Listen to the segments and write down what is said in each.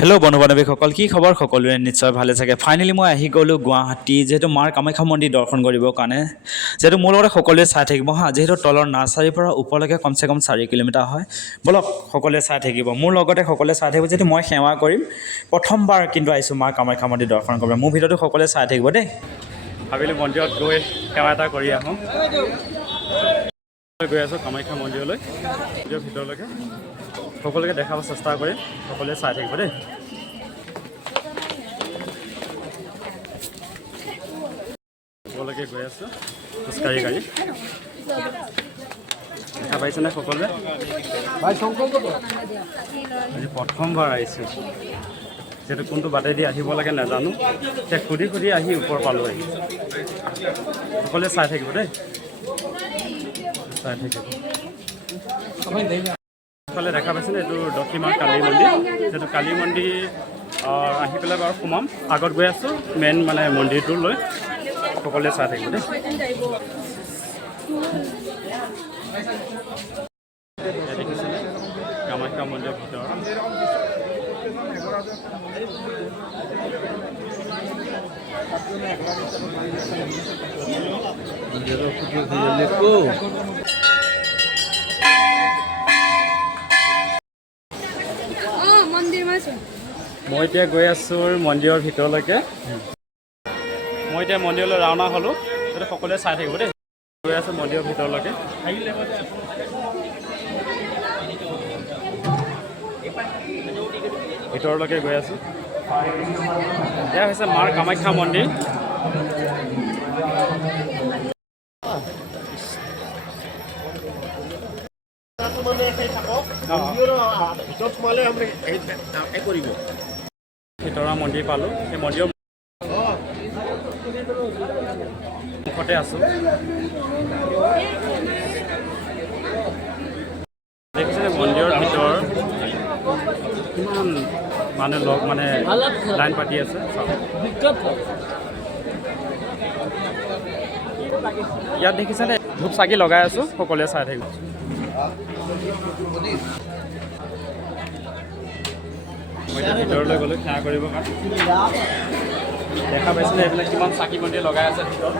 Hello' বন্ধু বান্ধৱীসকল, কি খবৰ? সকলোৰে নিশ্চয় ভালে থাকে। ফাইনেলি মই আহি গ'লোঁ গুৱাহাটী, যিহেতু মাৰ কামাখ্যা মন্দিৰ দৰ্শন কৰিবৰ কাৰণে। যিহেতু মোৰ লগতে সকলোৱে চাই থাকিব হা, যিহেতু তলৰ নাৰ্চাৰীৰ পৰা ওপৰলৈকে কমচে কম 4 কিলোমিটাৰ হয়। বলক সকলোৱে চাই থাকিব, মোৰ লগতে সকলোৱে চাই থাকিব। যিহেতু মই সেৱা কৰিম, প্ৰথমবাৰ কিন্তু আহিছোঁ মাৰ কামাখ্যা মন্দিৰ দৰ্শন কৰিব। মোৰ ভিডিঅ'টো সকলোৱে চাই থাকিব দেই। ভাবিলোঁ মন্দিৰত গৈ সেৱা এটা কৰি আহোঁ। গৈ আছোঁ কামাখ্যা মন্দিৰলৈ, মন্দিৰৰ ভিতৰলৈকে সকলোকে দেখাব চেষ্টা কৰিম, সকলোৱে চাই থাকিব দেই। সকলোকে গৈ আছোঁ খোজকাঢ়ি গাড়ী, দেখা পাইছেনে সকলোৱে? আজি প্ৰথমবাৰ আহিছোঁ, যিহেতু কোনটো বাটেদি আহিব লাগে নাজানো, এতিয়া সুধি সুধি আহি ওপৰ পালোঁহি। সকলোৱে চাই থাকিব দেই, চাই থাকিব। ফালে দেখা পাইছেনে? এইটো দক্ষিণৰ কালী মন্দিৰ। যিহেতু কালী মন্দিৰ আহি পেলাই বাৰু সোমাম, আগত গৈ আছোঁ মেইন মানে মন্দিৰটো লৈ। সকলোৱে চাই থাকিব দেই। দেখিছেনে কামাখ্যা মন্দিৰৰ ভিতৰত? মই এতিয়া গৈ আছোঁ মন্দিৰৰ ভিতৰলৈকে। মই এতিয়া মন্দিৰলৈ ৰাওনা হ'লোঁ, সেইটো সকলোৱে চাই থাকিব দেই। গৈ আছোঁ মন্দিৰৰ ভিতৰলৈকে, ভিতৰলৈকে গৈ আছোঁ। এয়া হৈছে মাৰ কামাখ্যা মন্দিৰ। ভিতৰৰ মন্দিৰ পালোঁ, সেই মন্দিৰৰ মুখতে আছোঁ। দেখিছেনে মন্দিৰৰ ভিতৰত কিমান মানুহ লগ মানে লাইন পাতি আছে। ইয়াত দেখিছেনে ধূপ চাকি লগাই আছোঁ, সকলোৱে চাই থাকিব। মই এতিয়া ভিতৰলৈ গ'লোঁ সেৱা কৰিবৰ কাৰণে। দেখা পাইছেনে এইবিলাক কিমান চাকি বন্তি লগাই আছে ভিতৰত।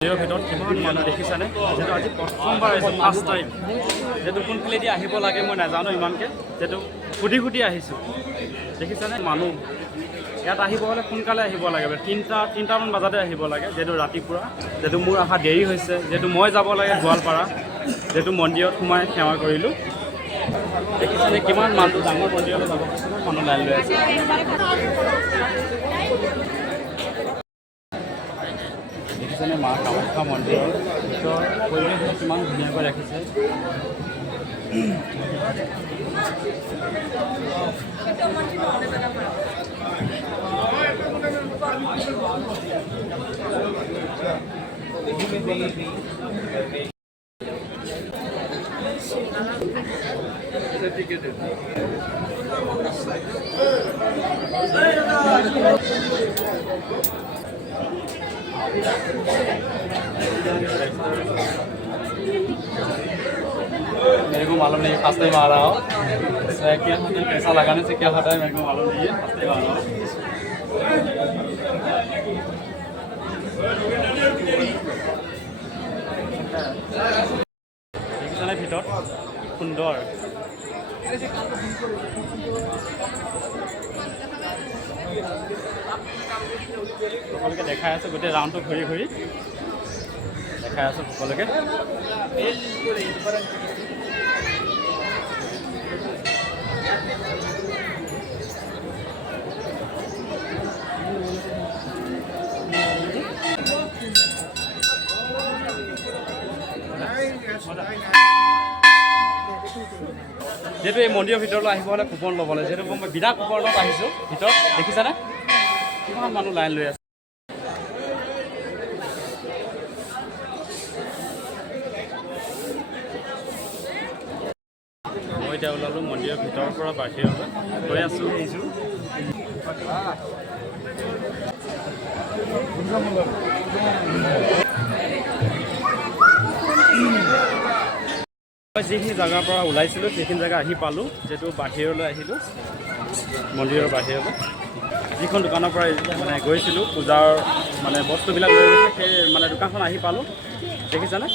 মন্দিৰৰ ভিতৰত কিমান মানুহ দেখিছেনে? যিহেতু আজি প্ৰথমবাৰ আহিছোঁ, ফাৰ্ষ্ট টাইম। যিহেতু কোনফালেদি আহিব লাগে মই নাজানো ইমানকৈ, যিহেতু সুধি সুধি আহিছোঁ। দেখিছেনে মানুহ? ইয়াত আহিব হ'লে সোনকালে আহিব লাগে, তিনিটামান বজাতে আহিব লাগে, যিহেতু ৰাতিপুৱা। যিহেতু মোৰ অহা দেৰি হৈছে, যিহেতু মই যাব লাগে গোৱালপাৰা, যিহেতু মন্দিৰত সোমাই সেৱা কৰিলোঁ। দেখিছেনে কিমান মানুহ? ডাঙৰ মন্দিৰলৈ যাব কৈছিলে, মানুহ লাইন লৈ আছে। দেখিছেনে মা কামাখ্যা মন্দিৰৰ ভিতৰৰ পৰিৱেশটো কিমান ধুনীয়াকৈ ৰাখিছে। मेरे को मालूम नहीं, फर्स्ट टाइम आ रहा हूँ। क्या पैसा लगाने से क्या होता है मेरे को मालूम नहीं है, फर्स्ट टाइम आ रहा हूँ। দেখিছেনে ভিতৰত সুন্দৰ। সকলোকে দেখাই আছোঁ, গোটেই ৰাউণ্ডটো ঘূৰি ঘূৰি দেখাই আছোঁ সকলোকে। যিহেতু এই মন্দিৰৰ ভিতৰলৈ আহিব হ'লে কুপন ল'ব লাগে, যিহেতু মই বিনা কুপনত আহিছোঁ ভিতৰত, দেখিছানে কিমান মানুহ লাইন লৈ আছে। মই এতিয়া ওলালোঁ মন্দিৰৰ ভিতৰৰ পৰা বাহিৰলৈ গৈ আছোঁ। মই যিখিনি জেগাৰ পৰা ওলাইছিলোঁ সেইখিনি জেগা আহি পালোঁ, যিহেতু বাহিৰলৈ আহিলোঁ মন্দিৰৰ বাহিৰলৈ। যিখন দোকানৰ পৰা মানে গৈছিলোঁ পূজাৰ মানে বস্তুবিলাক লৈ গৈছে, সেই মানে দোকানখন আহি পালোঁ, দেখিছানে।